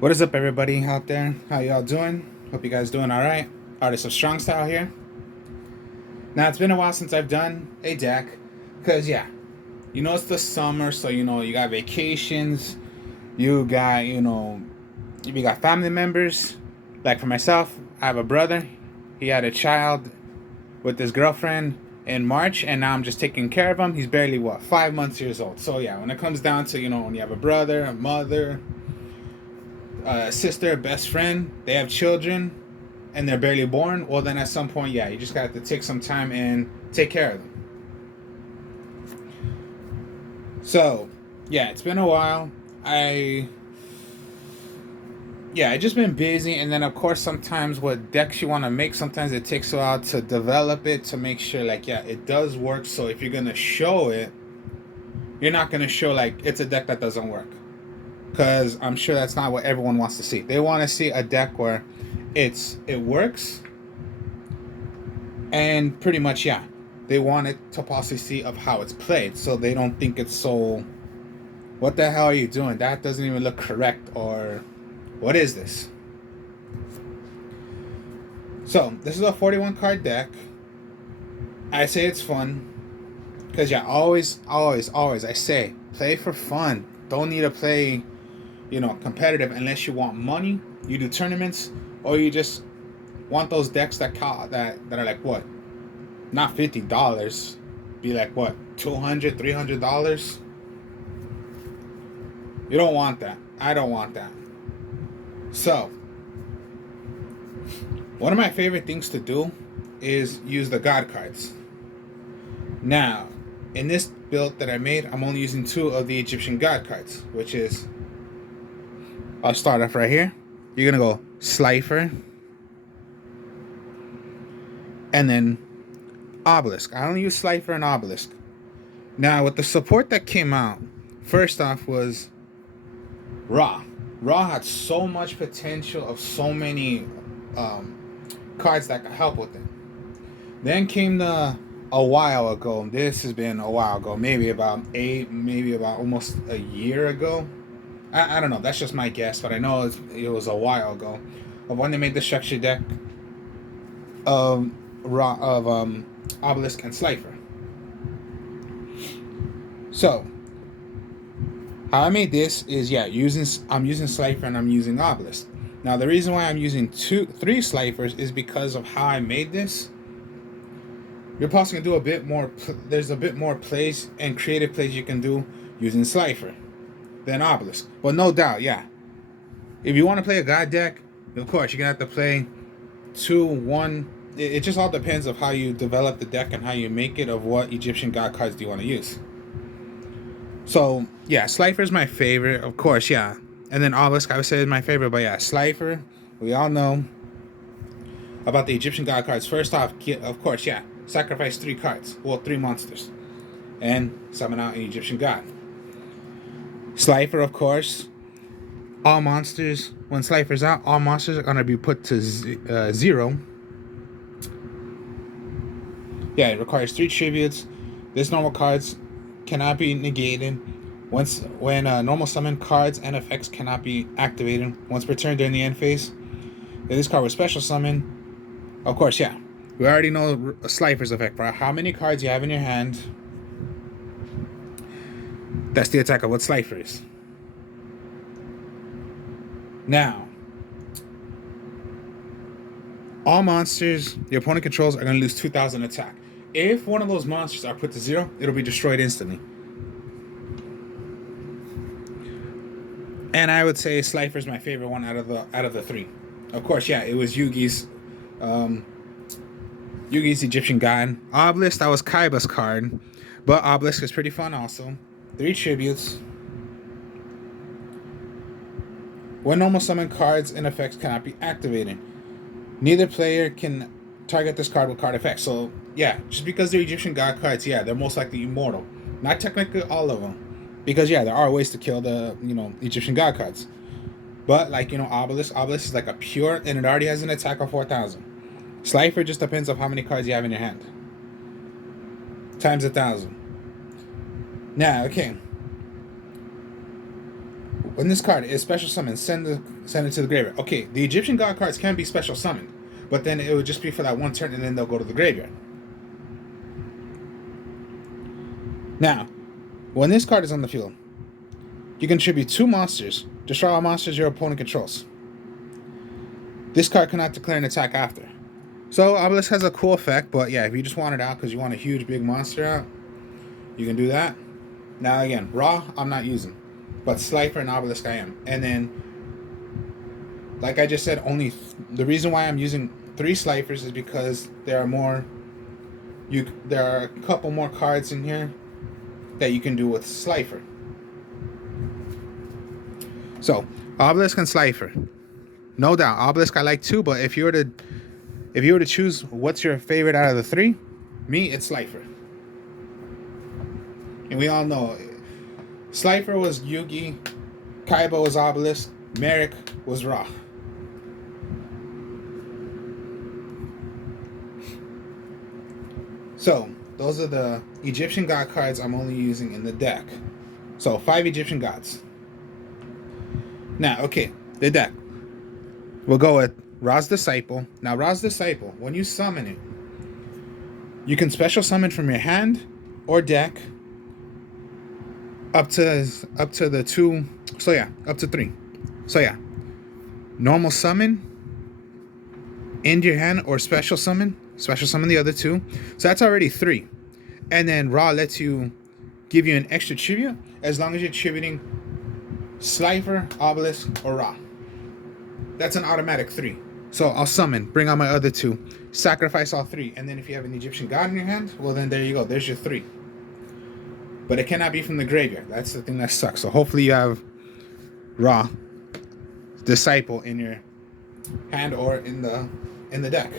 What is up, everybody out there? How y'all doing? Hope you guys doing all right. Artist of Strong Style here. Now it's been a while since I've done a deck, cause it's the summer, so you got vacations, you got family members. Like for myself, I have a brother. He had a child with his girlfriend in March, and now I'm just taking care of him. He's barely 5 months years old. So yeah, when it comes down to when you have a brother, a mother, sister, best friend, they have children, and they're barely born, well, then at some point, you just got to take some time and take care of them. So, it's been a while. I just been busy, and then of course, sometimes what decks you want to make, sometimes it takes a while to develop it to make sure, it does work. So if you're gonna show it, you're not gonna show like it's a deck that doesn't work, because I'm sure that's not what everyone wants to see. They want to see a deck where it works, and pretty much they want it to possibly see of how it's played, so they don't think it's so. What the hell are you doing? That doesn't even look correct, or what is this? So this is a 41 card deck. I say it's fun because always I say play for fun. Don't need to play, competitive unless you want money. You do tournaments, or you just want those decks that are like what, not $50, be like what, $200, $300. You don't want that. I don't want that. So, one of my favorite things to do is use the God cards. Now, in this build that I made, I'm only using 2 of the Egyptian God cards, which is, I'll start off right here. You're going to go Slifer, and then Obelisk. I only use Slifer and Obelisk. Now, with the support that came out, first off was Ra. Ra had so much potential of so many cards that could help with it. Then came a while ago. This has been a while ago, maybe about almost a year ago. I don't know. That's just my guess, but I know it was a while ago of when they made the structure deck of Obelisk and Slifer. So how I made this is I'm using Slifer and I'm using Obelisk. Now the reason why I'm using 3 Slifers is because of how I made this. You're possibly gonna do a bit more. There's a bit more plays and creative plays you can do using Slifer than Obelisk. But no doubt, if you want to play a God deck, of course you're gonna have to play 2-1. It just all depends of how you develop the deck and how you make it, of what Egyptian God cards do you want to use. So Slifer is my favorite, of course, and then Obelisk I would say is my favorite, but Slifer, we all know about the Egyptian God cards. First off, of course, sacrifice 3 cards, 3 monsters, and summon out an Egyptian God. Slifer, of course, all monsters, when Slifer's out, all monsters are going to be put to 0. It requires 3 tributes. This normal cards cannot be negated. When normal summon cards and effects cannot be activated once per turn during the end phase. If this card was special summon, of course, we already know Slifer's effect. For how many cards you have in your hand, that's the attack of what Slifer is. Now, all monsters your opponent controls are going to lose 2,000 attack. If one of those monsters are put to 0, it'll be destroyed instantly. And I would say Slifer is my favorite one out of the 3. Of course, it was Yugi's Egyptian God. Obelisk, that was Kaiba's card, but Obelisk is pretty fun also. 3 tributes. When normal summon cards and effects cannot be activated, neither player can target this card with card effects. So just because they're Egyptian God cards, they're most likely immortal. Not technically all of them, because there are ways to kill the Egyptian God cards. But Obelisk is like a pure, and it already has an attack of 4,000. Slifer just depends on how many cards you have in your hand. Times 1,000. Now, okay. when this card is special summoned, send it to the graveyard. Okay, the Egyptian God cards can be special summoned, but then it would just be for that one turn, and then they'll go to the graveyard. Now, when this card is on the field, you can tribute 2 monsters. Destroy all monsters your opponent controls. This card cannot declare an attack after. So Obelisk has a cool effect, but yeah, if you just want it out because you want a huge big monster out, you can do that. Now again, Ra I'm not using, but Slifer and Obelisk I am. And then, like I just said, only the reason why I'm using 3 Slifers is because there are a couple more cards in here that you can do with Slifer. So Obelisk and Slifer, no doubt. Obelisk I like too, but if you were to choose what's your favorite out of the 3, me it's Slifer. And we all know Slifer was Yugi, Kaiba was Obelisk, Merrick was Ra. So those are the Egyptian God cards I'm only using in the deck. So 5 Egyptian gods. Now, okay, the deck. We'll go with Ra's Disciple. Now, Ra's Disciple, when you summon it, you can special summon from your hand or deck up to the 2. So yeah, up to 3. So yeah, normal summon, end your hand, or special summon the other 2. So that's already 3. And then Ra lets you give you an extra tribute as long as you're tributing Slifer, Obelisk, or Ra. That's an automatic 3. So I'll summon, bring out my other 2, sacrifice all 3, and then if you have an Egyptian God in your hand, well then there you go, there's your 3. But it cannot be from the graveyard. That's the thing that sucks. So hopefully you have Ra Disciple in your hand or in the deck.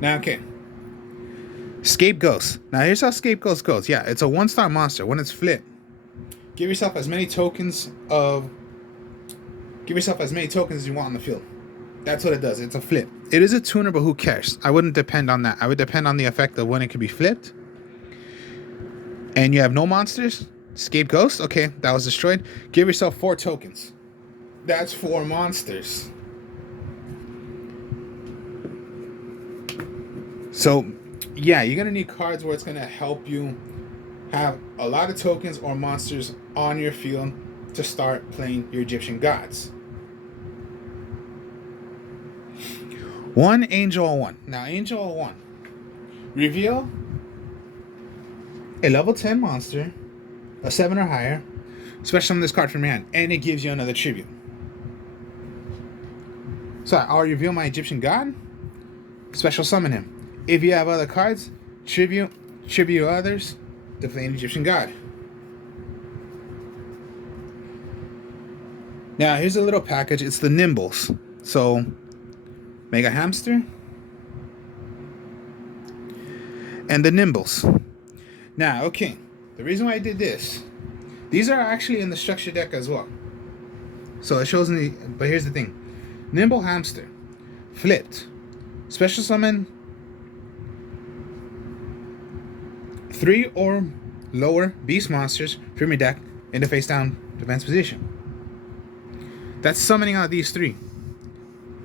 Now, okay. Scapegoat. Now here's how Scapegoat goes. Yeah, it's a 1-star monster. When it's flipped, give yourself as many tokens as you want on the field. That's what it does. It's a flip. It is a tuner, but who cares? I wouldn't depend on that. I would depend on the effect of when it could be flipped. And you have no monsters. Scapegoat. Okay, that was destroyed. Give yourself 4 tokens. That's 4 monsters. So, yeah, you're going to need cards where it's going to help you have a lot of tokens or monsters on your field to start playing your Egyptian gods. 1 Angel 01. Now, Angel 01. Reveal a level 10 monster, a 7 or higher, special summon this card from your hand, and it gives you another tribute. So I'll reveal my Egyptian god, special summon him. If you have other cards, tribute others to play an Egyptian god. Now here's a little package. It's the Nimbles. So Mega Hamster and the Nimbles. Now, okay, the reason why I did this, these are actually in the structure deck as well. So it shows me, but here's the thing. Nimble Hamster, flipped, special summon 3 or lower beast monsters from your deck in the face down defense position. That's summoning out these 3.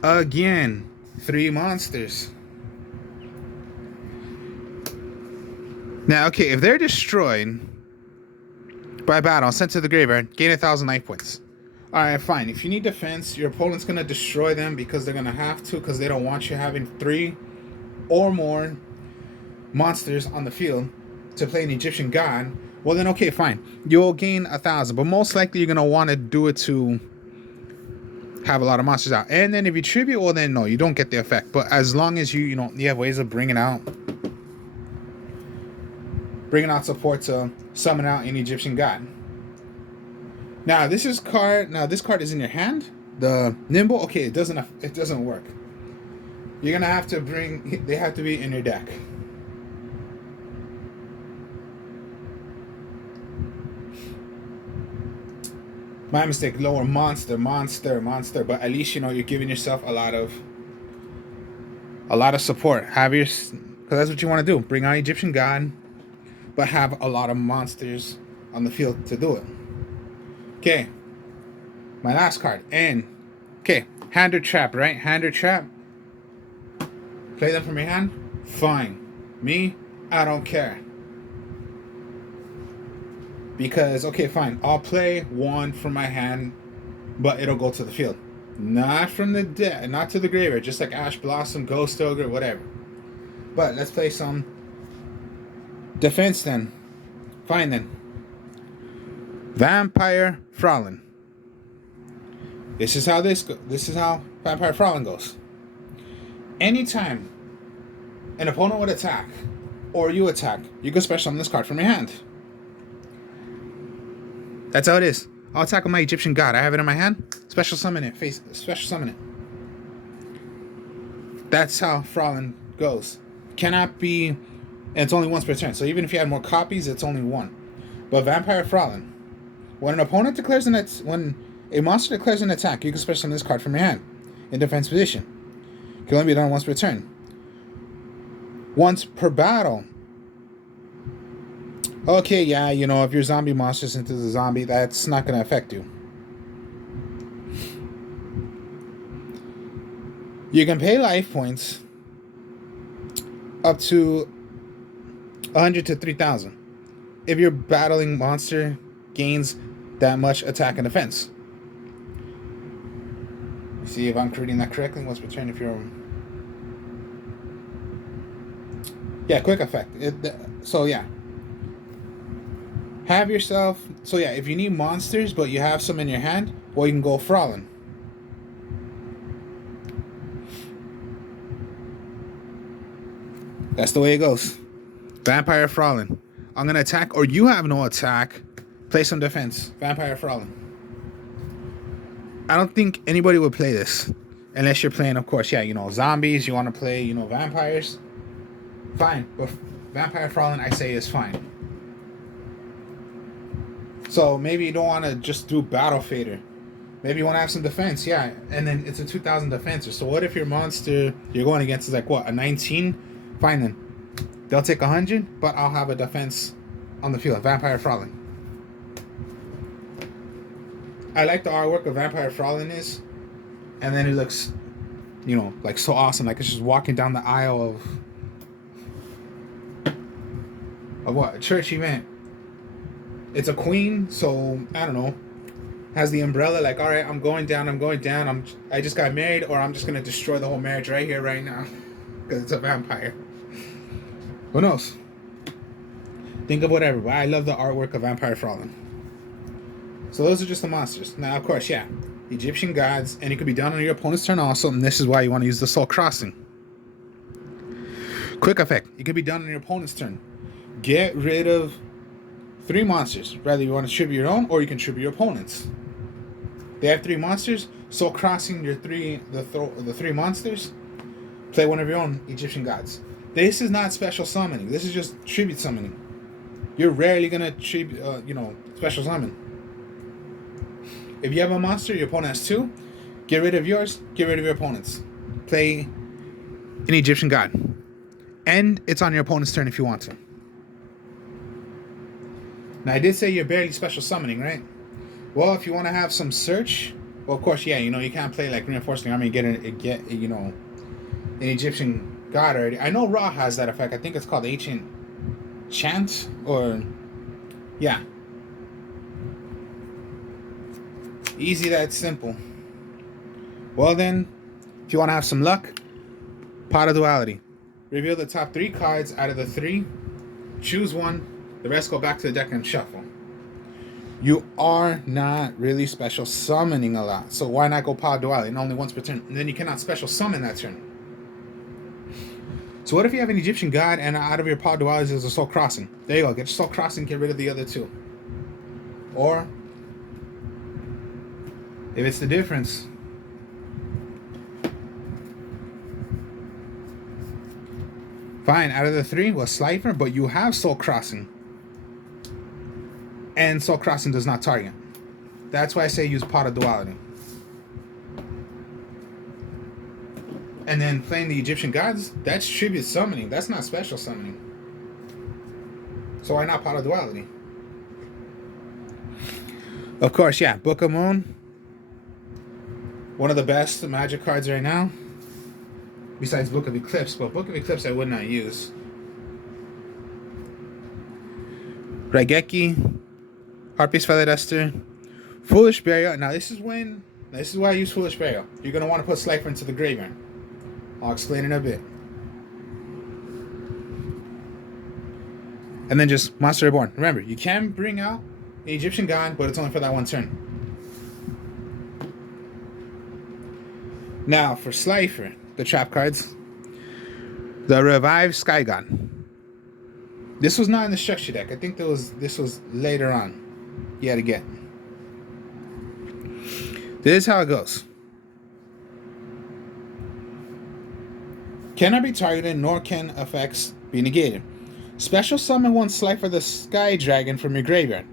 Again, 3 monsters. Now, okay, if they're destroyed by battle, sent to the graveyard, gain 1,000 life points. Alright, fine. If you need defense, your opponent's going to destroy them because they're going to have to, because they don't want you having 3 or more monsters on the field to play an Egyptian god. Well, then, okay, fine. You'll gain 1,000, but most likely you're going to want to do it to have a lot of monsters out. And then if you tribute, well, then no, you don't get the effect. But as long as you have ways of bringing out support to summon out an Egyptian god. Now this card is in your hand. The Nimble, okay, it doesn't work. You're gonna have to they have to be in your deck. My mistake, lower monster, but at least you're giving yourself a lot of support. Because that's what you want to do. Bring out Egyptian god, but have a lot of monsters on the field to do it. Okay. My last card. And, okay. Hand or trap, right? Hand or trap. Play them from your hand. Fine. Me, I don't care. Because, okay, fine. I'll play one from my hand, but it'll go to the field. Not from the dead, not to the graveyard, just like Ash Blossom, Ghost Ogre, whatever. But let's play some defense then. Fine then. Vampire Fraulein. This is how Vampire Fraulein goes. Anytime an opponent would attack, or you attack, you can special summon this card from your hand. That's how it is. I'll attack with my Egyptian God. I have it in my hand. Special summon it. Special summon it. That's how Fraulein goes. Cannot be. And it's only once per turn. So even if you had more copies, it's only one. But Vampire Fraulein. When a monster declares an attack, you can special summon this card from your hand in defense position. It can only be done once per turn. Once per battle. Okay, yeah, you know, if your zombie monster's into the zombie, that's not going to affect you. You can pay life points up to 100 to 3,000 if your battling monster gains that much attack and defense. See if I'm reading that correctly. Once per turn, if you're... Yeah, quick effect. So, yeah. Have yourself... So, yeah, if you need monsters, but you have some in your hand, well, you can go Fraulein. That's the way it goes. Vampire Fraulein. I'm going to attack, or you have no attack. Play some defense. Vampire Fraulein. I don't think anybody would play this. Unless you're playing, of course, yeah, you know, zombies. You want to play, you know, vampires. Fine. But Vampire Fraulein, I say, is fine. So maybe you don't want to just do Battle Fader. Maybe you want to have some defense, yeah. And then it's a 2,000 defense. So what if your monster you're going against is like, what, a 19? Fine then. They'll take 100, but I'll have a defense on the field. Vampire Fraulein. I like the artwork of Vampire Fraulein is. And then it looks, you know, like so awesome. Like it's just walking down the aisle of what? A church event. It's a queen, so I don't know. Has the umbrella, like, all right, I'm going down. I just got married, or I'm just gonna destroy the whole marriage right here, right now, because it's a vampire. Who knows? Think of whatever. But I love the artwork of Vampire Fraulein. So those are just the monsters. Now, of course, yeah, Egyptian gods, and it could be done on your opponent's turn also. And this is why you want to use the Soul Crossing. Quick effect. It could be done on your opponent's turn. Get rid of 3 monsters. Rather, you want to tribute your own, or you can tribute your opponent's. They have 3 monsters. Soul Crossing the 3 monsters. Play one of your own Egyptian gods. This is not special summoning. This is just tribute summoning. You're rarely gonna special summon. If you have a monster, your opponent has 2. Get rid of yours. Get rid of your opponent's. Play an Egyptian god, and it's on your opponent's turn if you want to. Now, I did say you're barely special summoning, right? Well, if you want to have some search, well, of course, yeah, you know, you can't play like Reinforcing Army and get an Egyptian god already. I know Ra has that effect. I think it's called Ancient Chant, or, yeah. Easy, that simple. Well, then, if you want to have some luck, Pot of Duality. Reveal the top 3 cards out of the 3. Choose one. The rest go back to the deck and shuffle. You are not really special summoning a lot. So why not go Pot of Duality? And only once per turn. And then you cannot special summon that turn. So what if you have an Egyptian god and out of your Pot of Duality is a Soul Crossing? There you go. Get your Soul Crossing, get rid of the other 2. Or, if it's the difference, fine, out of the 3 was Slifer, but you have Soul Crossing. And Soul Crossing does not target. That's why I say use Pot of Duality. And then playing the Egyptian gods, that's tribute summoning. That's not special summoning. So why not Pot of Duality? Of course, yeah, Book of Moon. One of the best Magic cards right now. Besides Book of Eclipse, but Book of Eclipse I would not use. Raigeki, Harpy's Feather Duster, Foolish Burial. Now this is why I use Foolish Burial. You're gonna want to put Slifer into the graveyard. I'll explain in a bit. And then just Monster Reborn. Remember, you can bring out the Egyptian God, but it's only for that one turn. Now for Slifer, the trap cards, the Revive Sky God. This was not in the structure deck. I think this was later on. Yet again. This is how it goes. Cannot be targeted, nor can effects be negated. Special summon one Slifer the Sky Dragon from your graveyard.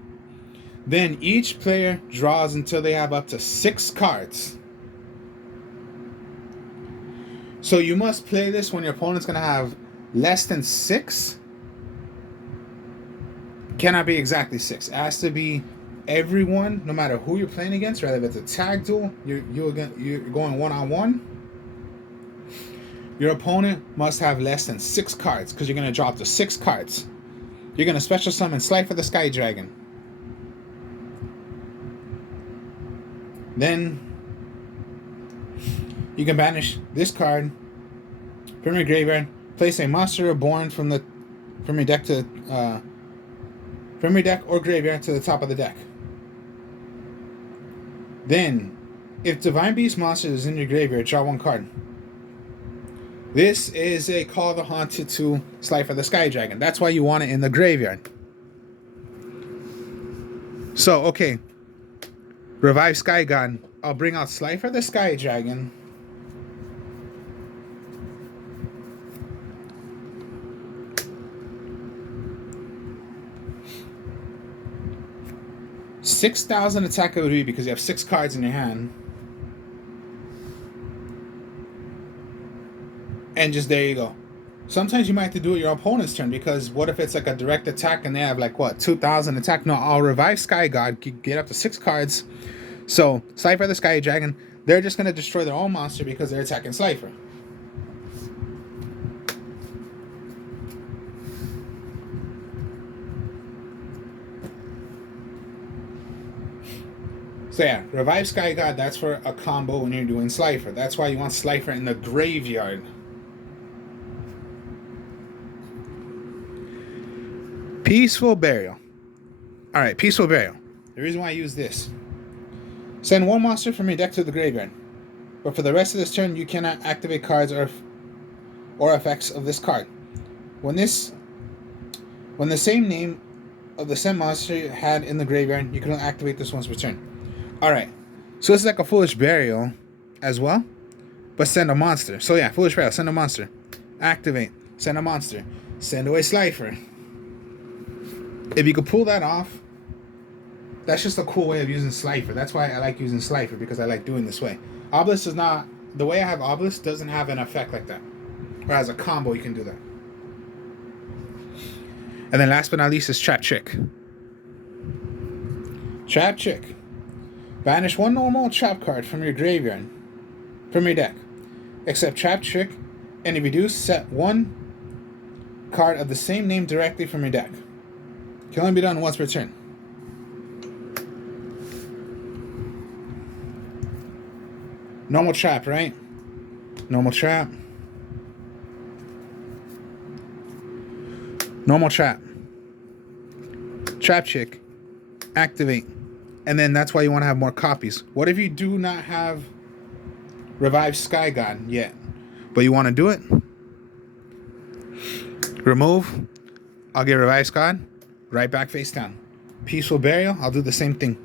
Then each player draws until they have up to 6 cards. So you must play this when your opponent's going to have less than 6. Cannot be exactly 6. It has to be everyone, no matter who you're playing against, rather if it's a tag duel, you're going one-on-one. Your opponent must have less than 6 cards, because you're going to drop to 6 cards. You're going to special summon Slifer the Sky Dragon. Then you can banish this card from your graveyard. Place a Monster Reborn from your deck to from your deck or graveyard to the top of the deck. Then, if Divine Beast monster is in your graveyard, draw 1 card. This is a Call of the Haunted to Slifer the Sky Dragon. That's why you want it in the graveyard. So, okay. Revive Sky God. I'll bring out Slifer the Sky Dragon. $6,000 attack it would be because you have 6 cards in your hand. And just there you go. Sometimes you might have to do it your opponent's turn, because what if it's like a direct attack and they have like what, 2,000 attack? No, I'll Revive Sky God, get up to 6 cards. So Slifer the Sky Dragon, they're just gonna destroy their own monster because they're attacking Slifer. So yeah, Revive Sky God, that's for a combo when you're doing Slifer. That's why you want Slifer in the graveyard. Peaceful Burial. Alright, Peaceful Burial. The reason why I use this. Send 1 monster from your deck to the graveyard. But for the rest of this turn, you cannot activate cards or effects of this card. When the same name of the same monster you had in the graveyard, you can only activate this once per turn. Alright, so it's like a Foolish Burial as well, but send a monster. So yeah, Foolish Burial, send a monster. Activate, send a monster. Send away Slifer. If you could pull that off, that's just a cool way of using Slifer. That's why I like using Slifer, because I like doing this way. Obelisk is not, the way I have Obelisk doesn't have an effect like that. Or as a combo, you can do that. And then last but not least is Trap Trick. Trap Trick. Banish 1 normal trap card from your graveyard, from your deck. Except Trap Trick, and if you do, set 1 card of the same name directly from your deck. Can only be done once per turn. Normal trap, right? Normal trap. Normal trap. Trap Trick. Activate. And then that's why you want to have more copies. What if you do not have Revive Sky God yet, but you want to do it? Remove. I'll get Revive Sky God. Right back face down. Peaceful Burial. I'll do the same thing.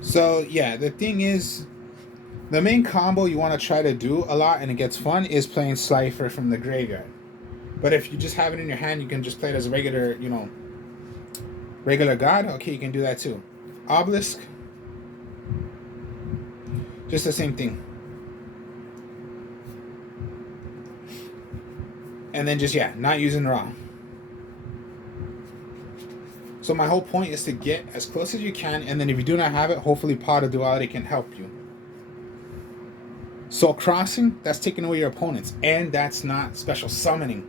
So yeah, the thing is, the main combo you want to try to do a lot, and it gets fun, is playing Slifer from the graveyard. But if you just have it in your hand, you can just play it as a regular, regular god. Okay, you can do that too. Obelisk. Just the same thing. And then just, yeah, not using Ra. So my whole point is to get as close as you can, and then if you do not have it, hopefully Pot of Duality can help you. Soul Crossing, that's taking away your opponents, and that's not special summoning.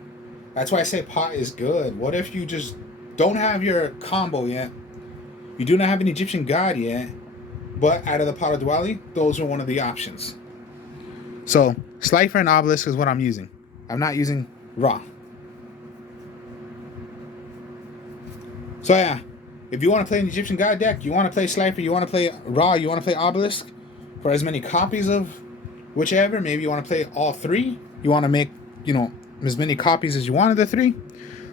That's why I say Pot is good. What if you just don't have your combo yet? You do not have an Egyptian God yet, but out of the Pot of Duality, those are one of the options. So Slifer and Obelisk is what I'm using. I'm not using Ra. So yeah, if you want to play an Egyptian God deck, you want to play Slifer, you want to play Ra, you want to play Obelisk, for as many copies of whichever, maybe you want to play all three, you want to make, you know, as many copies as you want of the three.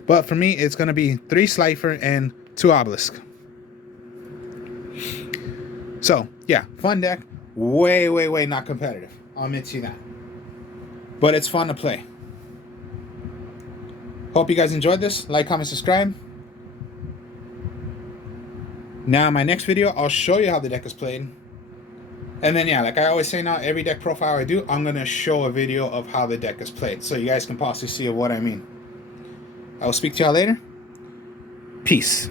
But for me, it's going to be 3 Slifer and 2 Obelisk. So, yeah, fun deck. Way not competitive. I'll admit you that. But it's fun to play. Hope you guys enjoyed this. Like, comment, subscribe. Now, in my next video, I'll show you how the deck is played. And then, yeah, like I always say now, every deck profile I do, I'm going to show a video of how the deck is played, so you guys can possibly see what I mean. I will speak to y'all later. Peace.